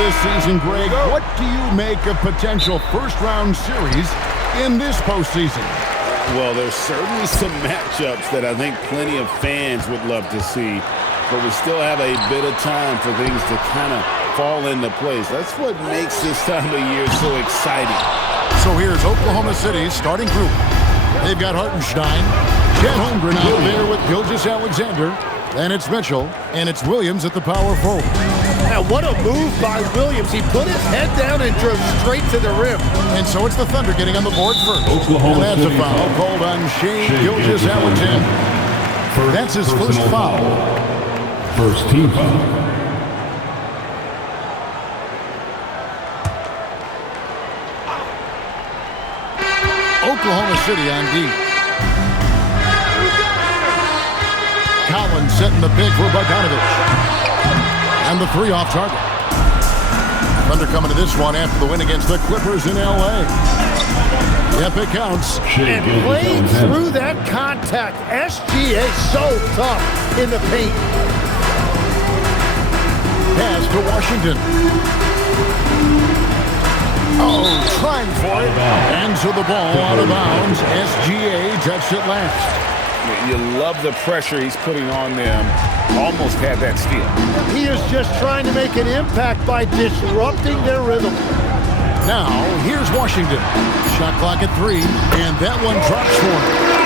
this season, Greg, what do you make of potential first-round series in this postseason? Well, there's certainly some matchups that I think plenty of fans would love to see, but we still have a bit of time for things to kind of fall into place. That's what makes this time of year so exciting. So here's Oklahoma City's starting group. They've got Hartenstein, Chet Holmgren out there with Gilgeous-Alexander, and it's Mitchell, and it's Williams at the power forward. Now, what a move by Williams. He put his head down and drove straight to the rim. And so it's the Thunder getting on the board first. Oklahoma and that's City a foul called on Shai Gilgeous-Alexander. That's his first foul. First team foul. Oklahoma City on D. Collins setting the pick for Bogdanovich. And the three off target. Thunder coming to this one after the win against the Clippers in L.A. Yep, it counts. And playing through that contact. SGA so tough in the paint. Pass to Washington. Oh, trying for it. And so the ball out of bounds. SGA touched it last. You love the pressure he's putting on them. Almost had that steal. He is just trying to make an impact by disrupting their rhythm. Now, here's Washington. Shot clock at 3, and that one drops for him.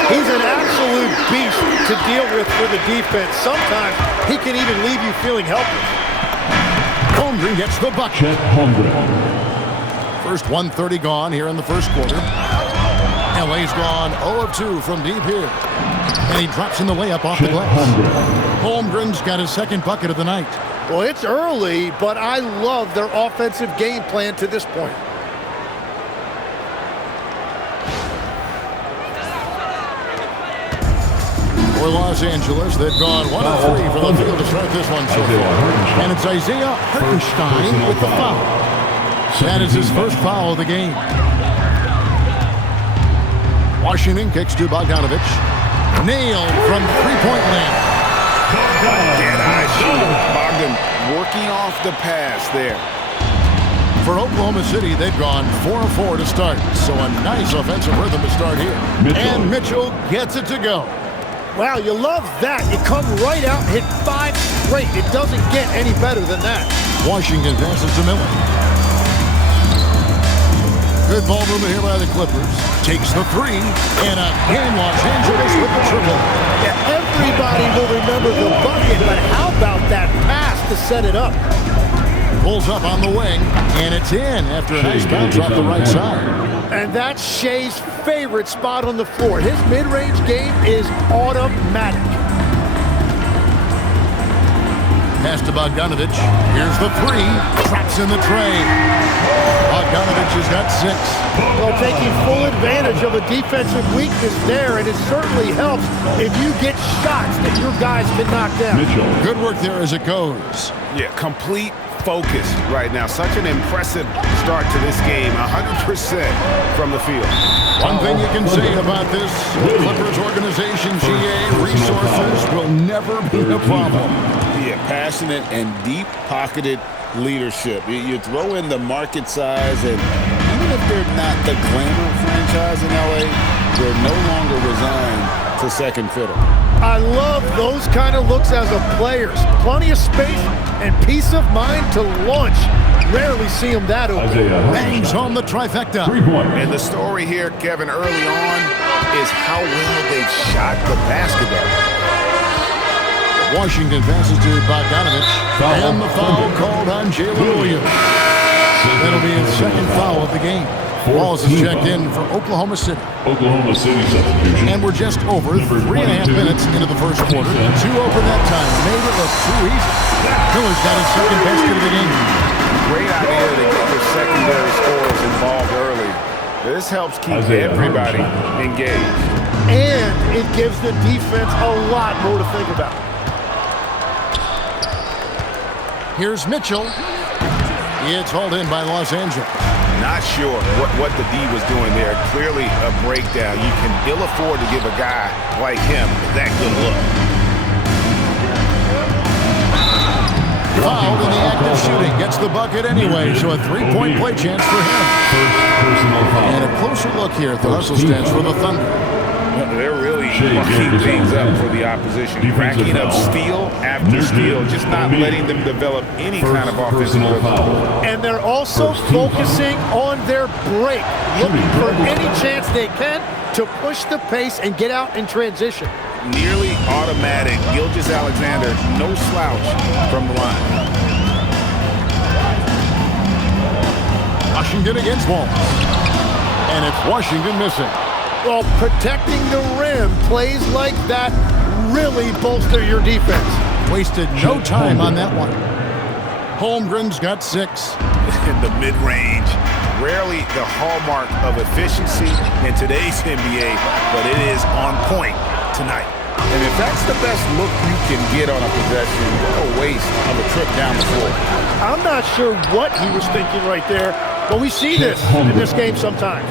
He's an absolute beast to deal with for the defense. Sometimes he can even leave you feeling helpless. Holmgren gets the bucket. Chet Holmgren. First 1:30 gone here in the first quarter. LA's gone 0 of 2 from deep here. And he drops in the layup off the glass. Holmgren's got his second bucket of the night. Well, it's early, but I love their offensive game plan to this point. For Los Angeles, they've gone 1 of 3 from the field to start this one so far. And it's Isaiah Hartenstein with the foul. That is his first foul of the game. Washington kicks to Bogdanovich. Nailed from three-point land. Bogdan working off the pass there. For Oklahoma City, they've gone 4 of 4 to start. So a nice offensive rhythm to start here. And Mitchell gets it to go. Wow, you love that. You come right out and hit 5 straight. It doesn't get any better than that. Washington passes to Miller. Good ball movement here by the Clippers. Takes the 3, and again Los Angeles with the triple. Yeah, everybody will remember the bucket, but how about that pass to set it up? Pulls up on the wing, and it's in after a nice bounce off the right side. And that's Shai's favorite spot on the floor. His mid-range game is automatic. Pass to Bogdanovich. Here's the 3. Traps in the tray. Bogdanovich has got 6. Well, taking full advantage of a defensive weakness there, and it certainly helps if you get shots that your guys can knock down. Mitchell. Good work there as it goes. Yeah, complete focus right now. Such an impressive start to this game. 100% from the field. One thing you can say about this Clippers organization, GA, resources will never be a problem. Yeah, passionate and deep-pocketed leadership. You throw in the market size, and even if they're not the glamour franchise in LA, they're no longer resigned to second fiddle. I love those kind of looks as a players. Plenty of space and peace of mind to launch. Rarely see them that open. Bangs home the trifecta. 3-point. And the story here, Kevin, early on is how well they've shot the basketball. Washington passes to Bogdanovich. And the foul called on Jalen Williams. That'll be his second foul of the game. Walls is checked in for Oklahoma City. Oklahoma City substitution. And we're just over 3.5 minutes into the first quarter. 2 open that time. Made it look too easy. Miller's got his second basket of the game. Great idea to get your secondary scorers involved early. This helps keep everybody engaged. And it gives the defense a lot more to think about. Here's Mitchell. It's hauled in by Los Angeles. Not sure what the D was doing there. Clearly a breakdown. You can ill afford to give a guy like him that good look. fouled in the act of shooting. Gets the bucket anyway, so a three-point play chance for him. And a closer look here at the hustle stance for the Thunder. They're really mucking things up for the opposition. Racking up steal after steal, just not letting them develop any kind of offensive rhythm. And they're also focusing on their break, looking for any chance they can to push the pace and get out in transition. Nearly automatic. Gilgeous-Alexander, no slouch from the line. Washington against Wallace. And it's Washington missing. Well, protecting the rim, plays like that really bolster your defense. Wasted no time on that one. Holmgren's got 6. In the mid-range, rarely the hallmark of efficiency in today's NBA, but it is on point tonight. And if that's the best look you can get on a possession, what a waste of a trip down the floor. I'm not sure what he was thinking right there, but we see this in this game sometimes.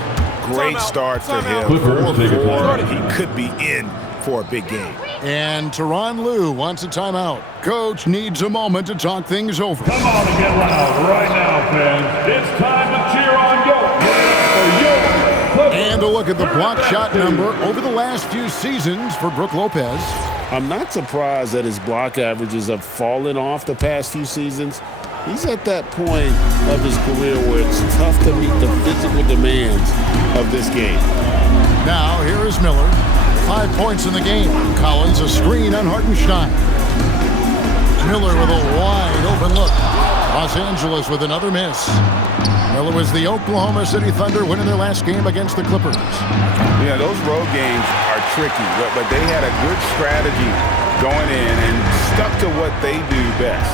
Great start for him. 4-4. He could be in for a big game. And Tyronn Lue wants a timeout. Coach needs a moment to talk things over. Come on and get loud right now, fans. It's time to cheer on York. And a look at the block shot number over the last few seasons for Brook Lopez. I'm not surprised that his block averages have fallen off the past few seasons. He's at that point of his career where it's tough to meet the physical demands of this game. Now, here is Miller. 5 points in the game. Collins a screen on Hartenstein. Miller with a wide open look. Los Angeles with another miss. Well, it was the Oklahoma City Thunder winning their last game against the Clippers. Yeah, those road games are tricky, but they had a good strategy going in and stuck to what they do best.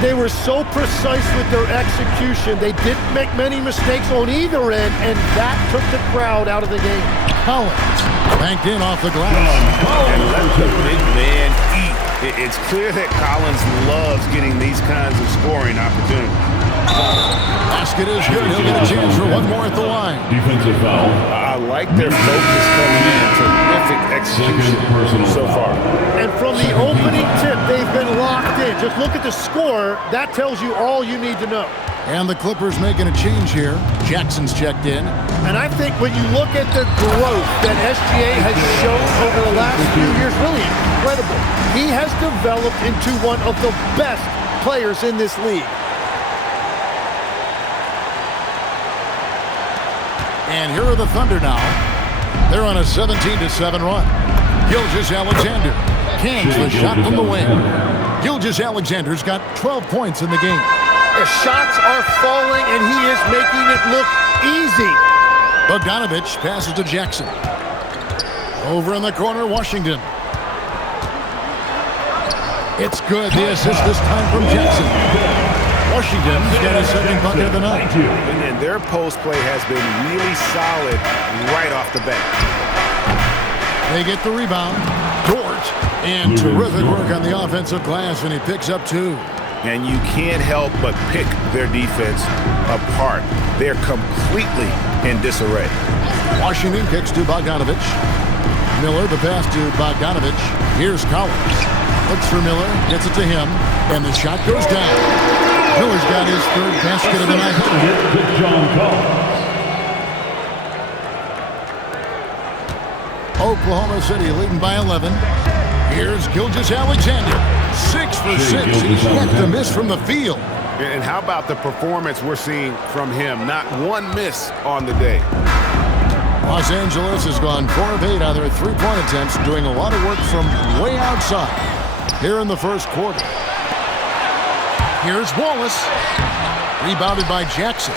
They were so precise with their execution. They didn't make many mistakes on either end, and that took the crowd out of the game. Collins banked in off the glass. And let the big man eat. It's clear that Collins loves getting these kinds of scoring opportunities. Basket is good. He'll get a chance for one more at the line. Defensive foul. I like their focus coming in. Terrific execution so far. And from the opening tip, they've been locked in. Just look at the score. That tells you all you need to know. And the Clippers making a change here. Jackson's checked in. And I think when you look at the growth that SGA has shown over the last few years, really incredible. He has developed into one of the best players in this league. And here are the Thunder now. They're on a 17-7 run. Gilgeous-Alexander cans the shot from the wing. Gilgeous-Alexander's got 12 points in the game. The shots are falling, and he is making it look easy. Bogdanovich passes to Jackson. Over in the corner, Washington. It's good. The assist this time from Jackson. Washington's got his second bucket of the night. And their post play has been really solid right off the bat. They get the rebound. Dort. And terrific work on the offensive glass, and he picks up 2. And you can't help but pick their defense apart. They're completely in disarray. Washington kicks to Bogdanovich. Miller, the pass to Bogdanovich. Here's Collins. Looks for Miller, gets it to him, and the shot goes down. Miller's got his third basket of the night. Oklahoma City leading by 11. Here's Gilgeous-Alexander. 6 for 6. He's yet to miss from the field. And how about the performance we're seeing from him? Not one miss on the day. Los Angeles has gone 4 of 8 on their three-point attempts, doing a lot of work from way outside here in the first quarter. Here's Wallace. Rebounded by Jackson.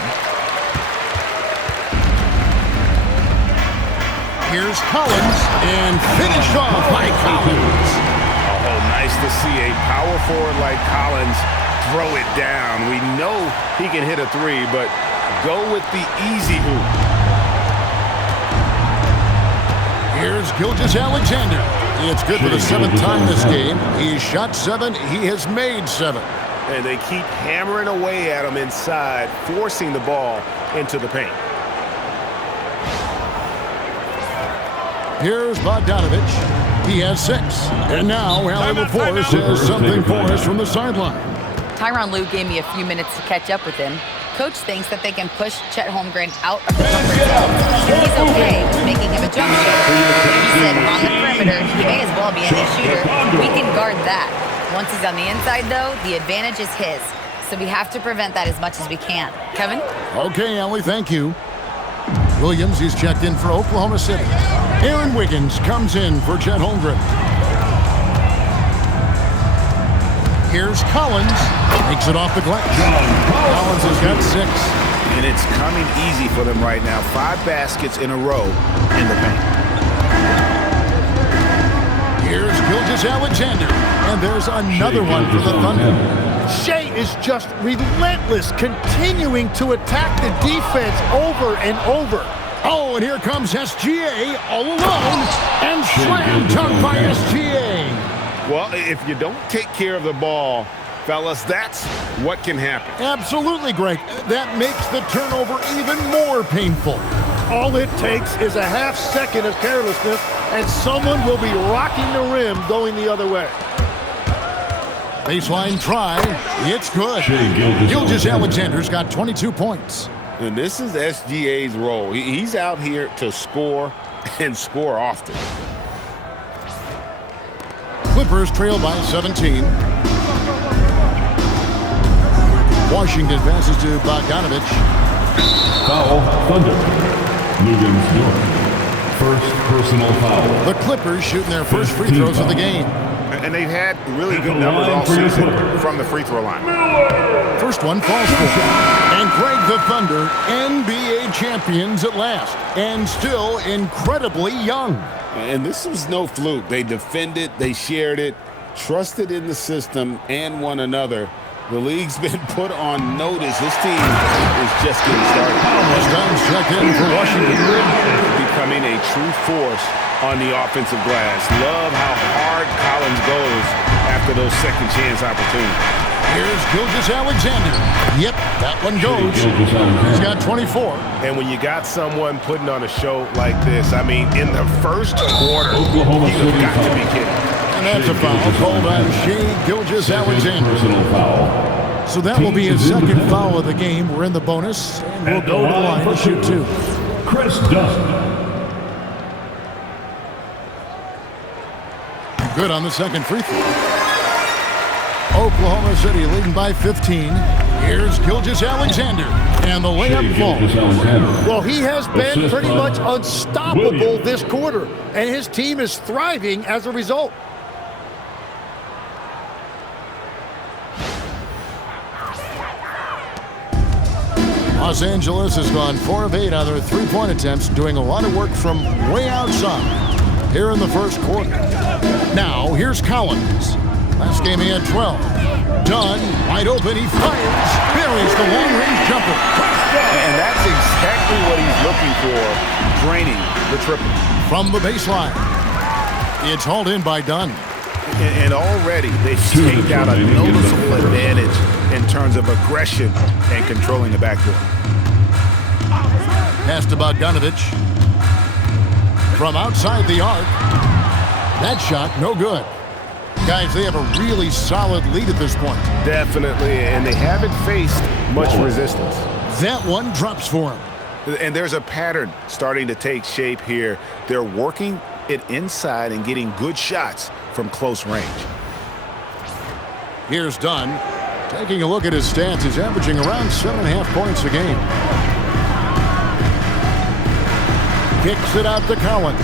Here's Collins, and finished off by Collins. Oh, nice to see a power forward like Collins throw it down. We know he can hit a 3, but go with the easy hoop. Here's Gilgeous-Alexander. It's good for the 7th time this game. He's shot 7. He has made 7. And they keep hammering away at him inside, forcing the ball into the paint. Here's Bogdanovich. He has 6. And now Allie LaForce has something for us from the sideline. Tyronn Lue gave me a few minutes to catch up with him. Coach thinks that they can push Chet Holmgren out of the comfort zone, and he's okay with making him a jump shooter. He said on the perimeter, he may as well be any shooter. We can guard that. Once he's on the inside, though, the advantage is his. So we have to prevent that as much as we can. Kevin? Okay, Ellie, thank you. Williams, he's checked in for Oklahoma City. Aaron Wiggins comes in for Chet Holmgren. Here's Collins. Makes it off the glass. Collins has got 6. And it's coming easy for them right now. 5 baskets in a row in the paint. Here's Gilgeous-Alexander. And there's another one for the Thunder. Shea is just relentless, continuing to attack the defense over and over. Oh, and here comes SGA all alone. And slam dunk by SGA. Well, if you don't take care of the ball, fellas, that's what can happen. Absolutely, Greg. That makes the turnover even more painful. All it takes is a half second of carelessness, and someone will be rocking the rim going the other way. Baseline try. It's good. Gilgeous-Alexander's got 22 points. And this is SGA's role. He's out here to score and score often. Clippers trail by 17. Washington passes to Bogdanovich. Foul, Thunder. Lugens-Dort. First personal foul. The Clippers shooting their first free throws of the game. And they've had really good numbers all season from the free throw line. First one falls for. And Greg, the Thunder, NBA champions at last. And still incredibly young. And this was no fluke. They defended, they shared it, trusted in the system and one another. The league's been put on notice. This team is just getting started. Time's checked in for Washington. Becoming a true force on the offensive glass. Love how hard Collins goes after those second chance opportunities. Here's Gilgeous-Alexander. Yep, that one goes. He's got 24. And when you got someone putting on a show like this, I mean, in the first quarter, Oklahoma you've City got to foul. be kidding. And that's a foul called on Shea Gilgeous-Alexander. Personal foul. So that will be his second foul of the game. We're in the bonus, and we'll go to the line to shoot 2. Chris Dunn. Good on the second free throw. Oklahoma City leading by 15. Here's Gilgeous-Alexander, and the layup falls. Well, he has been pretty much unstoppable this quarter, and his team is thriving as a result. Los Angeles has gone 4 of 8 on their three-point attempts, doing a lot of work from way outside here in the first quarter. Now, here's Collins. Last game he had 12. Dunn, wide open, he fires, buries the long-range jumper. And that's exactly what he's looking for, draining the triple. From the baseline, it's hauled in by Dunn. And already they've staked out a noticeable advantage in terms of aggression and controlling the backcourt. Pass to Bogdanovich. From outside the arc. That shot, no good. Guys, they have a really solid lead at this point. Definitely, and they haven't faced much resistance. That one drops for him. And there's a pattern starting to take shape here. They're working it inside and getting good shots from close range. Here's Dunn. Taking a look at his stats, he's averaging around 7.5 points a game. Kicks it out to Collins.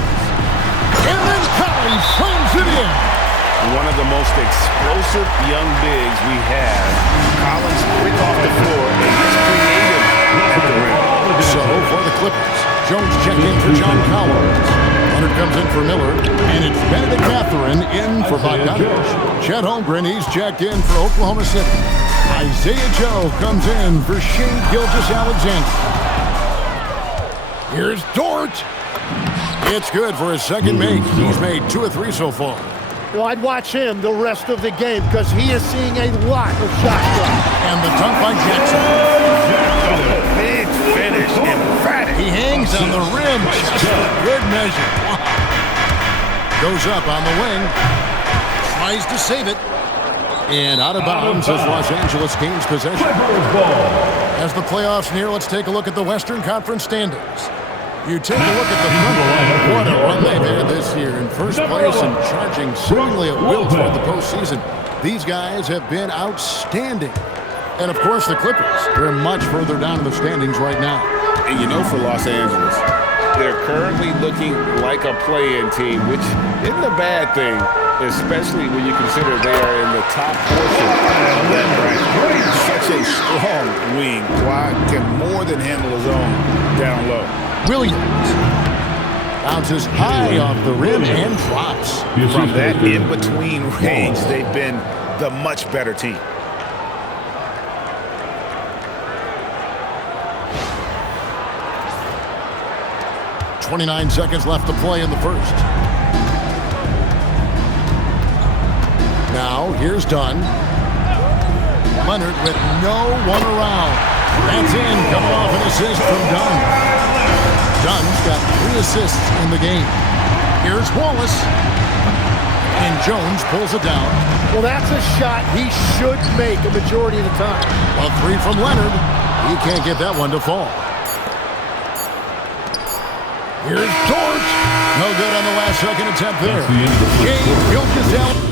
And then Collins slams it in. One of the most explosive young bigs we have. Collins quick off the floor and gets creative at the rim. So for the Clippers, Jones checked in for John Collins. Leonard comes in for Miller, and it's Benedict Mathurin in for Bogdanovich. Chet Holmgren, he's checked in for Oklahoma City. Isaiah Joe comes in for Shea Gilgeous-Alexander. Here's Dort. It's good for his second make. He's made 2 of 3 so far. Well, I'd watch him the rest of the game because he is seeing a lot of shot clock. And the dunk by Jackson. Big finish, emphatic. He hangs on the rim just for good measure. Goes up on the wing. Tries to save it. And out of bounds as Los Angeles gains possession. Clippers ball. As the playoffs near, let's take a look at the Western Conference standings. You take a look at the Thunder. What a run they've had this year in first place and charging seemingly at will toward the postseason. These guys have been outstanding. And, of course, the Clippers. They're much further down in the standings right now. And you know, for Los Angeles, they're currently looking like a play-in team, which isn't a bad thing, especially when you consider they are in the top portion of that bracket. Such a strong wing. Kawhi can more than handle his own down low. Williams bounces high off the rim and drops. From that in-between range, they've been the much better team. .29 seconds left to play in the first. Now, here's Dunn. Leonard with no one around. That's in, coming off an assist from Dunn. Dunn's got 3 assists in the game. Here's Wallace. And Jones pulls it down. Well, that's a shot he should make a majority of the time. A 3 from Leonard. He can't get that one to fall. Here's George. No good on the last second attempt there. Gabe Gilchrist.